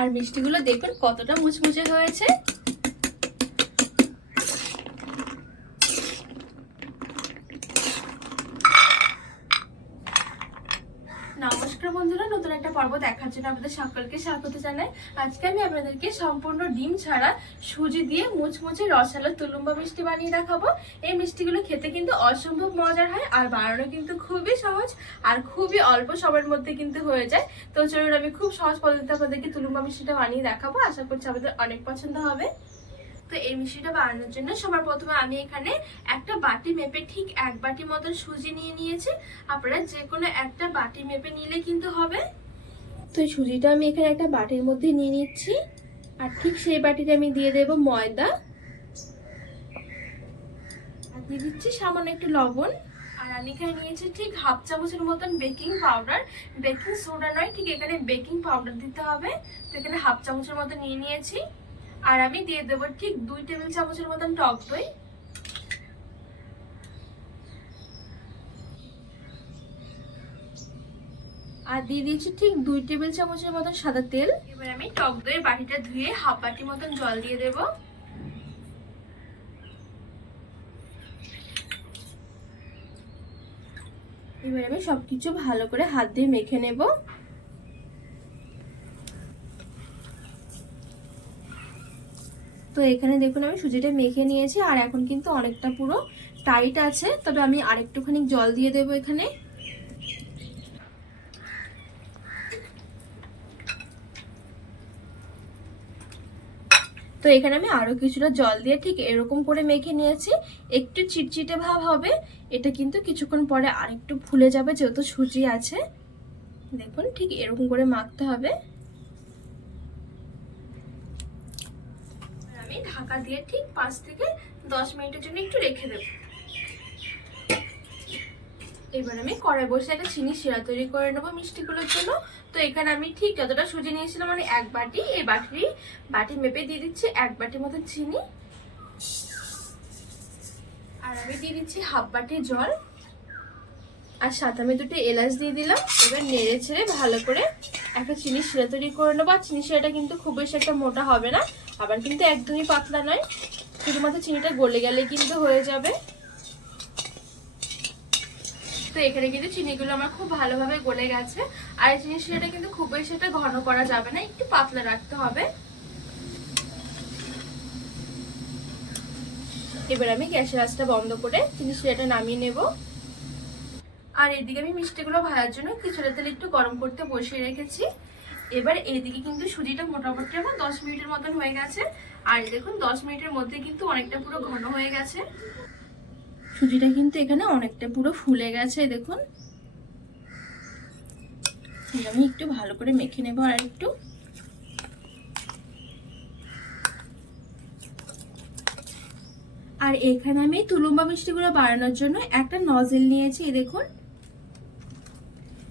আর মিষ্টিগুলো দেখবেন কতটা মুচমুচে হয়েছে। নমস্কার বন্ধুরা, নতুন একটা পর্ব দেখার জন্য আপনাদের সকলকে স্বাগত জানাই। আজকে আমি আপনাদেরকে সম্পূর্ণ ডিম ছাড়া সুজি দিয়ে মুচমুচে রসালো তুলুম্বা মিষ্টি বানিয়ে দেখাবো। এই মিষ্টিগুলো খেতে কিন্তু অসম্ভব মজার হয় আর বানানো কিন্তু খুবই সহজ আর খুবই অল্প সময়ের মধ্যে কিন্তু হয়ে যায়। তো চলুন আমি খুব সহজ পদ্ধতিতে আপনাদেরকে তুলুম্বা মিষ্টিটা বানিয়ে দেখাবো। আশা করছি আপনাদের অনেক পছন্দ হবে। তো এই মিষ্টিটা বানানোর জন্য সবার প্রথমে আমি এখানে একটা বাটি মেপে ঠিক এক বাটি মতন সুজি নিয়ে নিয়েছি। আপনারা যে কোনো একটা বাটি মেপে নিলে কিন্তু হবে। তো সুজিটা আমি এখানে একটা বাটির মধ্যে নিয়ে নিচ্ছি। আর ঠিক সেই বাটিতে আমি দিয়ে দেব ময়দা। আর দিয়ে দিচ্ছি সামান্য একটু লবণ। আর আমি এখানে নিয়েছি ঠিক হাফ চামচের মতন বেকিং পাউডার। বেকিং সোডা নয়, ঠিক এখানে বেকিং পাউডার দিতে হবে। তো এখানে হাফ চামচের মতো নিয়ে নিয়েছি। আর আমি দিয়ে দেবো ঠিক দুই টেবিল চামচের মতন টক দই। আর দিয়ে দিয়েছি ঠিক দুই টেবিল চামচের মতন সাদা তেল। এবার আমি টক দইয়ের বাটিটা ধুয়ে হাফ বাটি মতন জল দিয়ে দেব। এবার আমি সবকিছু ভালো করে হাত দিয়ে মেখে নেব। তো এখানে দেখুন আমি সুজিটা মেখে নিয়েছি, আর এখন কিন্তু অনেকটা পুরো টাইট আছে। তবে আমি আরেকটুখানি জল দিয়ে দেবো এখানে। তো এখানে আমি আরও কিছুটা জল দিয়ে ঠিক এরকম করে মেখে নিয়েছি। একটু চিটচিটে ভাব হবে, এটা কিন্তু কিছুক্ষণ পরে আরেকটু ফুলে যাবে যেহেতু সুজি আছে। দেখুন ঠিক এরকম করে মাখতে হবে। আমি ঢাকা দিয়ে ঠিক পাঁচ থেকে দশ মিনিটের জন্য একটু রেখে দেব। এবার আমি কড়াই বসে একটা চিনি শিরা তৈরি করে নেব মিষ্টিগুলোর জন্য। তো এখানে আমি ঠিক যতটা সুজি নিয়েছিলাম মানে এক বাটি, এই বাটি বাটি মেপে দিয়ে দিচ্ছি এক বাটি মতন চিনি। আর আমি দিয়ে দিচ্ছি হাফ বাটি জল। আর সাথে আমি দুটো এলাচ দিয়ে দিলাম। এবার নেড়ে ছেড়ে ভালো করে একটা চিনি শিরা তৈরি করে নেব। আর চিনি শিরাটা কিন্তু খুব বেশি একটা মোটা হবে না। আবার কিন্তু একদমই পাতলা নয়। শুধুমাত্র চিনিটা গলে গেলে কিন্তু হয়ে যাবে। তো এখানে কিন্তু চিনিগুলো আমার খুব ভালোভাবে গলে গেছে। আর এই চিনি কিন্তু খুব বেশি একটা ঘন করা যাবে না, একটু পাতলা রাখতে হবে। এবার আমি গ্যাসের আঁচটা বন্ধ করে চিনি শিরাটা নামিয়ে নেব। আর এদিকে আমি মিষ্টিগুলো ভাজার জন্য কিছুটা তেল একটু গরম করতে বসিয়ে রেখেছি। এবার এইদিকে কিন্তু সুজিটা মোটামুটি আমার দশ মিনিটের মতন হয়ে গেছে। আর দেখুন, দশ মিনিটের মধ্যে কিন্তু অনেকটা পুরো ঘন হয়ে গেছে। সুজিটা কিন্তু এখানে অনেকটা পুরো ফুলে গেছে, দেখুন। আমি একটু ভালো করে মেখে নেব আর একটু। আর এখানে আমি তুলুম্বা মিষ্টিগুলো বাড়ানোর জন্য একটা নজেল নিয়েছি, দেখুন।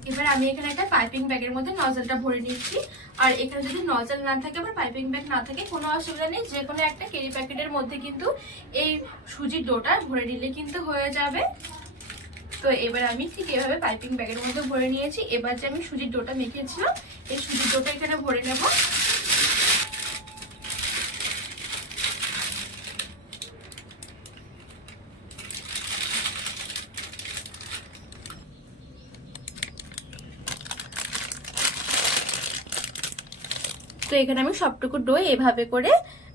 এবার আমি এখানে একটা পাইপিং ব্যাগের মধ্যে নজলটা ভরে নিচ্ছি। আর এখানে যদি নজল না থাকে বা পাইপিং ব্যাগ না থাকে, কোনো অসুবিধা নেই। যে কোনো একটা কেরি প্যাকেটের মধ্যে কিন্তু এই সুজির ডোটা ভরে নিলে কিন্তু হয়ে যাবে। তো এবার আমি ঠিক এভাবে পাইপিং ব্যাগের মধ্যে ভরে নিয়েছি। এবার যে আমি সুজির ডোটা মেখেছিলাম, এই সুজির ডোটা এখানে ভরে নেব। তো এখানে আমি সবটুকু ডো এভাবে করে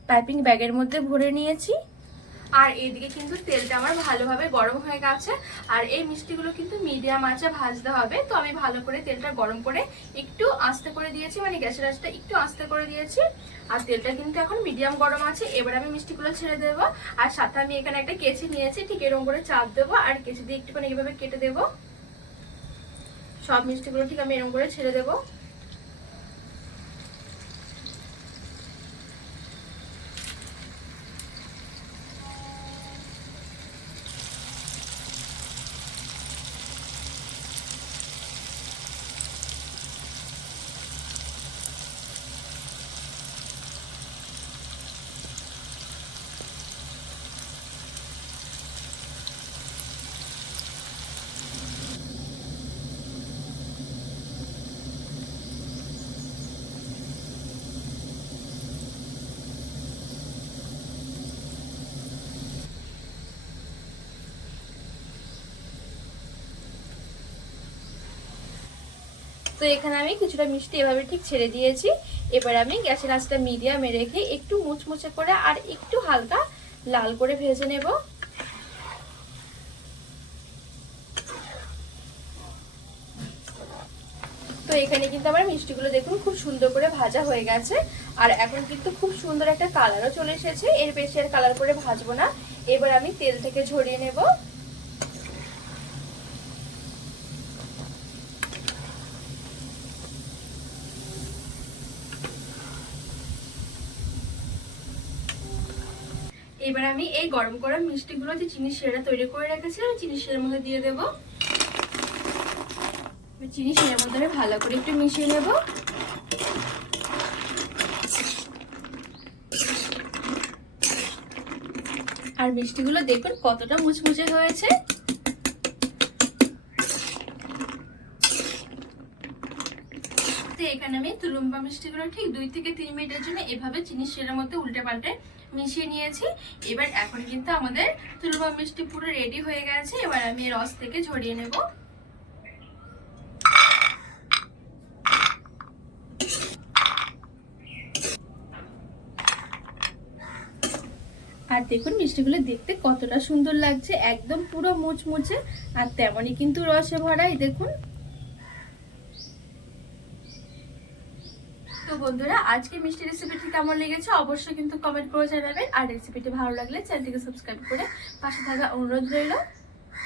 পাইপিং ব্যাগের মধ্যে ভরে নিয়েছি। আর এদিকে কিন্তু তেলটা আমার ভালোভাবে গরম হয়ে গেছে। আর এই মিষ্টিগুলো কিন্তু মিডিয়াম আঁচে ভাজতে হবে। তো আমি ভালো করে তেলটা গরম করে একটু আস্তে করে দিয়েছি। মানে গ্যাসের আঁচটা একটু আস্তে করে দিয়েছি। আর তেলটা কিন্তু এখন মিডিয়াম গরম আছে। এবার আমি মিষ্টিগুলো ছেড়ে দেব। আর সাথে আমি এখানে একটা কেচি নিয়েছি। ঠিক এরকম করে চাপ দেবো। আর কেচি দিয়ে একটুখানি এইভাবে কেটে দেবো। সব মিষ্টিগুলো ঠিক আমি এরকম করে ছেড়ে দেবো। এখানে আমি কিছুটা মিষ্টি এভাবে ঠিক ছেড়ে দিয়েছি। এবার আমি গ্যাসের আঁচটা মিডিয়ামে রেখে একটু মুচমুচে করে আর একটু হালকা লাল করে ভেজে নেব। তো এখানে কিন্তু আমার মিষ্টিগুলো দেখুন খুব সুন্দর করে ভাজা হয়ে গেছে। আর এখন কিন্তু খুব সুন্দর একটা কালারও চলে এসেছে। এর বেশি আর কালার করে ভাজবো না। এবার আমি তেল থেকে ঝরিয়ে নেব। এবার আমি এই গরম গরম মিষ্টিগুলো যে চিনি সেরা তৈরি করে রেখেছিলাম চিনি সেরার মধ্যে দিয়ে দেবো। চিনি সেরার মধ্যে ভালো করে একটু মিশিয়ে নেব। আর মিষ্টিগুলো দেখবেন কতটা মুচমুচে হয়েছে তো এখানে আমি তুলুম্বা মিষ্টিগুলো ঠিক দুই থেকে তিন মিনিটের জন্য এভাবে চিনি শিরার মধ্যে উল্টে পাল্টে মিশিয়ে নিয়েছি। এবার এখন কিন্তু আমাদের তুলুম্বা মিষ্টি পুরো রেডি হয়ে গেছে। এবার আমি রস থেকে ঝরিয়ে নেব। আর দেখুন মিষ্টিগুলো দেখতে কতটা সুন্দর লাগছে। একদম পুরো মুচমুচে আর তেমনই কিন্তু রসে ভরাই দেখুন তো বন্ধুরা আজকে মিষ্টি রেসিপিটি কেমন লেগেছে অবশ্যই কিন্তু কমেন্ট করে জানাবেন। আর রেসিপিটি ভালো লাগলে চ্যানেলটিকে সাবস্ক্রাইব করে পাশে থাকা অনুরোধ রইল।